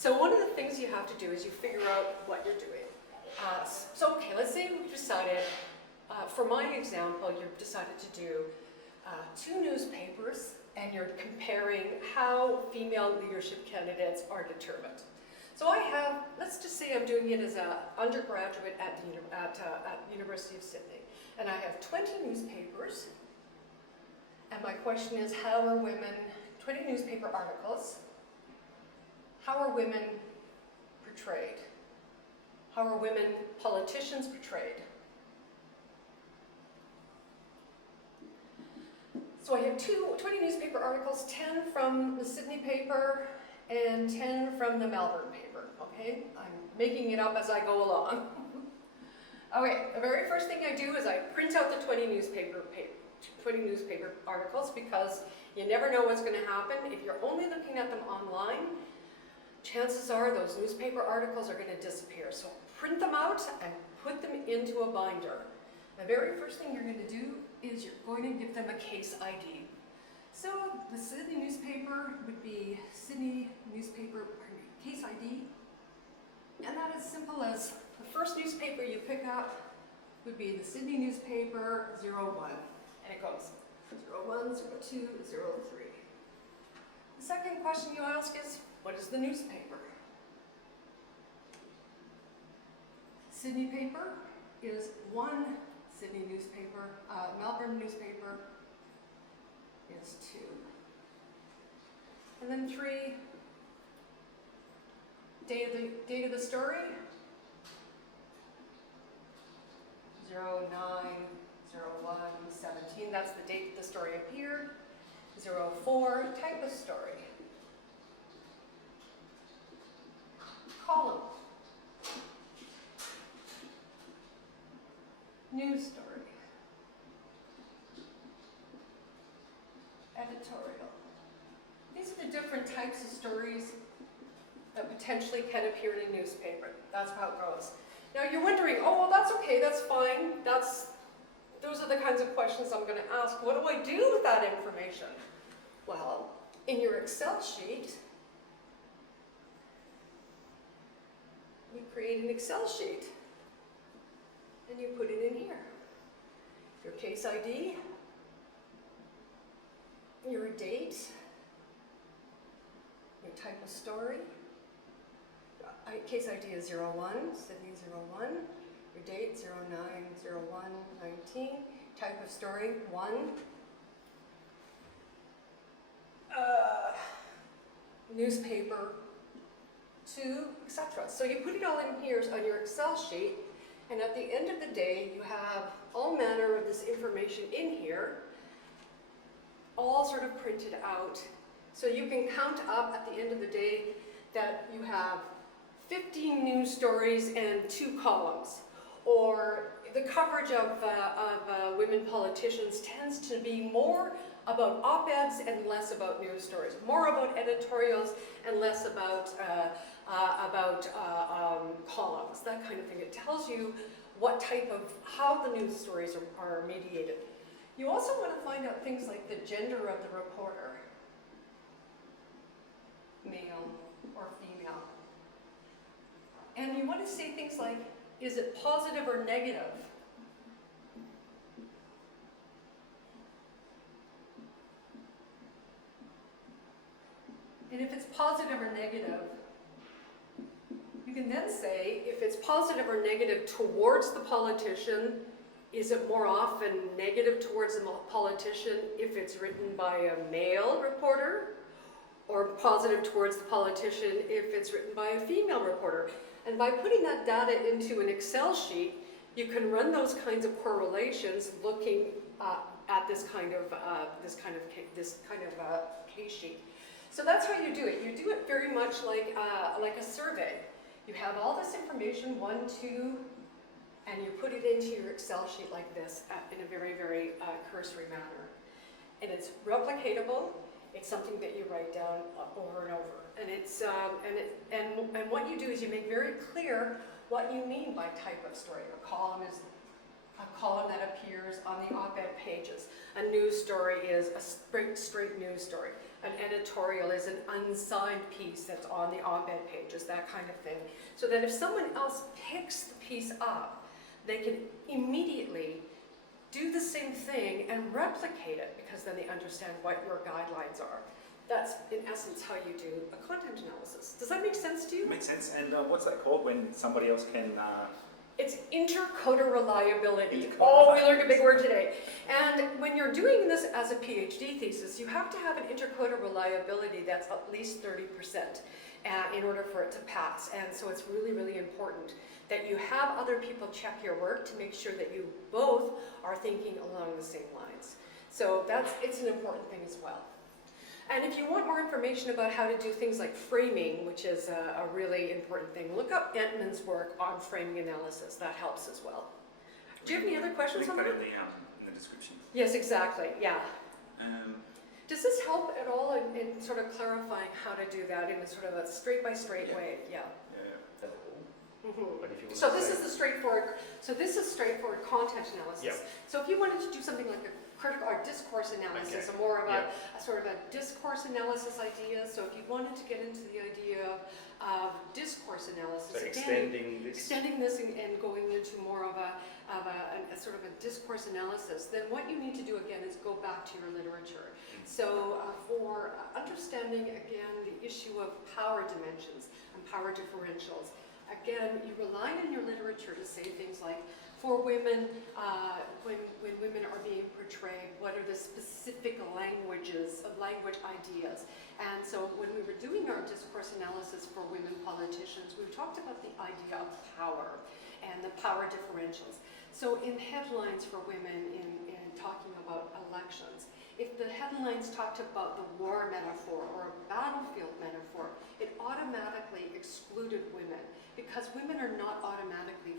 So one of the things you have to do is you figure out what you're doing. So okay, let's say we've decided, for my example, you've decided to do 2 newspapers and you're comparing how female leadership candidates are determined. So I have, let's just say I'm doing it as an undergraduate at University of Sydney, and I have 20 newspapers, and my question is, how are women, 20 newspaper articles, how are women portrayed? How are women politicians portrayed? So I have 20 newspaper articles, 10 from the Sydney paper and 10 from the Melbourne paper, okay? I'm making it up as I go along. Okay, the very first thing I do is I print out the 20 newspaper articles, because you never know what's going to happen. If you're only looking at them online, chances are those newspaper articles are going to disappear. So print them out and put them into a binder. The very first thing you're going to do is you're going to give them a case ID. So the Sydney newspaper would be Sydney newspaper case ID. And that is simple as the first newspaper you pick up would be the Sydney newspaper 01. And it goes 01, 02, 03. The second question you ask is, what is the newspaper? Sydney paper is 1 Sydney newspaper, Melbourne newspaper is 2. And then 3, date of the story, 09, 01, 17, that's the date the story appeared. 04, type of story. Column. News story. Editorial. These are the different types of stories that potentially can appear in a newspaper. That's how it goes. Now you're wondering, oh, well, that's okay, that's fine. Those are the kinds of questions I'm going to ask. What do I do with that information? Well, in your Excel sheet, you create an Excel sheet and you put it in here. Your case ID, your date, your type of story. Case ID is 01, Sydney 01. Your date 09, 01, 19. Type of story 1. Newspaper 2, etc. So you put it all in here on your Excel sheet, and at the end of the day you have all manner of this information in here, all sort of printed out. So you can count up at the end of the day that you have 15 news stories and 2 columns. Or the coverage of women politicians tends to be more about op-eds and less about news stories, more about editorials and less about columns, that kind of thing. It tells you what type of, how the news stories are mediated. You also want to find out things like the gender of the reporter, male or female. And you want to say things like, is it positive or negative? And if it's positive or negative, you can then say, if it's positive or negative towards the politician, is it more often negative towards the politician if it's written by a male reporter? Or positive towards the politician if it's written by a female reporter? And by putting that data into an Excel sheet, you can run those kinds of correlations looking at this kind of case sheet. So that's how you do it. You do it very much like a survey. You have all this information, 1, 2, and you put it into your Excel sheet like this in a very, very cursory manner. And it's replicatable. It's something that you write down over and over. And it's and what you do is you make very clear what you mean by type of story. A column is a column that appears on the op-ed pages. A news story is a straight news story. An editorial is an unsigned piece that's on the op-ed pages, that kind of thing. So that if someone else picks the piece up, they can immediately do the same thing and replicate it, because then they understand what your guidelines are. That's, in essence, how you do a content analysis. Does that make sense to you? Makes sense. And what's that called when somebody else can... It's intercoder reliability. Oh, we learned a big word today. And when you're doing this as a PhD thesis, you have to have an intercoder reliability that's at least 30% in order for it to pass. And so it's really, really important that you have other people check your work to make sure that you both are thinking along the same lines. So it's an important thing as well. And if you want more information about how to do things like framing, which is a really important thing, look up Entman's work on framing analysis. That helps as well. Do you have any other questions on that? Link that in the description. Yes, exactly. Yeah. Does this help at all in sort of clarifying how to do that in a sort of a straight-by-straight way? Yeah. That's cool. Mm-hmm. But if you So this is the straightforward. So this is straightforward content analysis. Yeah. So if you wanted to do something like a critical or discourse analysis, or more of a sort of a discourse analysis idea. So if you wanted to get into the idea of discourse analysis, so again, extending this and going into more of a sort of a discourse analysis, then what you need to do again is go back to your literature. So for understanding again the issue of power dimensions and power differentials, again you rely on your literature to say things like, for women, when women are being portrayed, what are the specific language ideas? And so when we were doing our discourse analysis for women politicians, we talked about the idea of power and the power differentials. So in headlines for women in talking about elections, if the headlines talked about the war metaphor or a battlefield metaphor, it automatically excluded women, because women are not automatically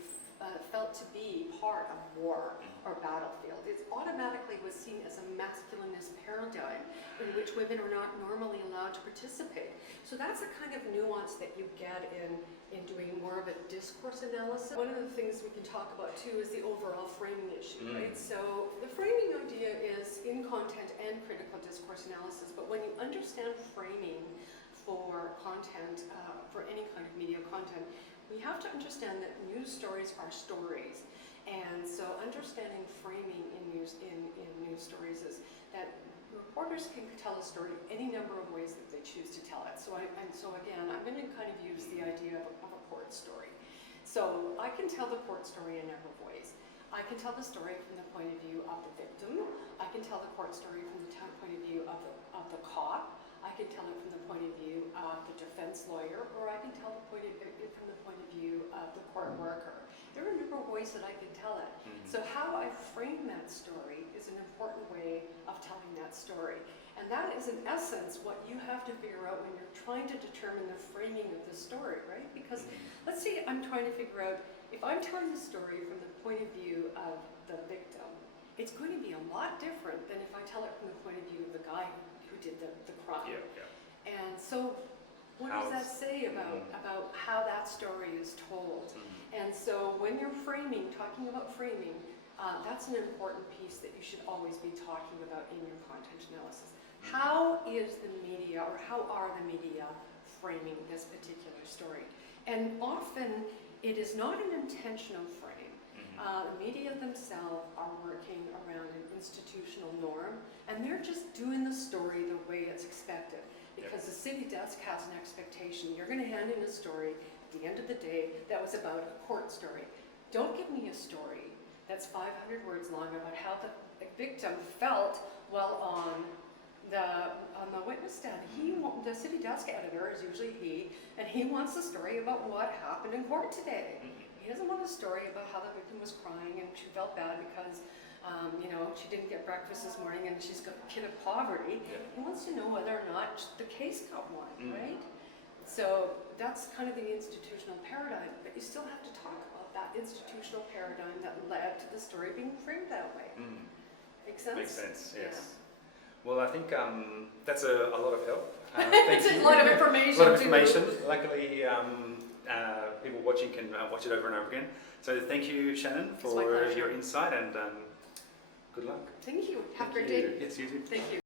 felt to be part of war or battlefield. It automatically was seen as a masculinist paradigm in which women are not normally allowed to participate. So that's the kind of nuance that you get in doing more of a discourse analysis. One of the things we can talk about too is the overall framing issue, right? So the framing idea is in content and critical discourse analysis, but when you understand framing for content, for any kind of media content, we have to understand that news stories are stories. And so understanding framing in news stories is that reporters can tell a story any number of ways that they choose to tell it. So again, I'm going to kind of use the idea of a court story. So I can tell the court story in a number of ways. I can tell the story from the point of view of the victim. I can tell the court story from the point of view of the cop. I can tell it from the point of view of the defense lawyer, or I can tell it from the point of view of the court worker. There are a number of ways that I can tell it. So how I frame that story is an important way of telling that story. And that is in essence what you have to figure out when you're trying to determine the framing of the story, right? Because let's say I'm trying to figure out, if I'm telling the story from the point of view of the victim, it's going to be a lot different than if I tell it from the point of view of the guy who did the crime. And so what does that say about how that story is told? And so when you're framing, talking about framing, that's an important piece that you should always be talking about in your content analysis. How is the media, or how are the media framing this particular story? And often it is not an intentional frame. The media themselves are working around an institutional norm, and they're just doing the story the way it's expected. Because the city desk has an expectation. You're going to hand in a story at the end of the day that was about a court story. Don't give me a story that's 500 words long about how the victim felt while on the witness stand. The city desk editor is usually he, and he wants a story about what happened in court today. He doesn't want a story about how the victim was crying and she felt bad because she didn't get breakfast this morning and she's a kid of poverty. He wants to know whether or not the case got won, right? So that's kind of the institutional paradigm, but you still have to talk about that institutional paradigm that led to the story being framed that way. Makes sense? Makes sense, yes. Yeah. Well, I think that's a lot of help. Thank it's you. a lot of information. A lot of information. Luckily, people watching can watch it over and over again. So thank you, Shannon, for your insight, and good luck. Thank you. Have a great day. Yes, you too. Thank you.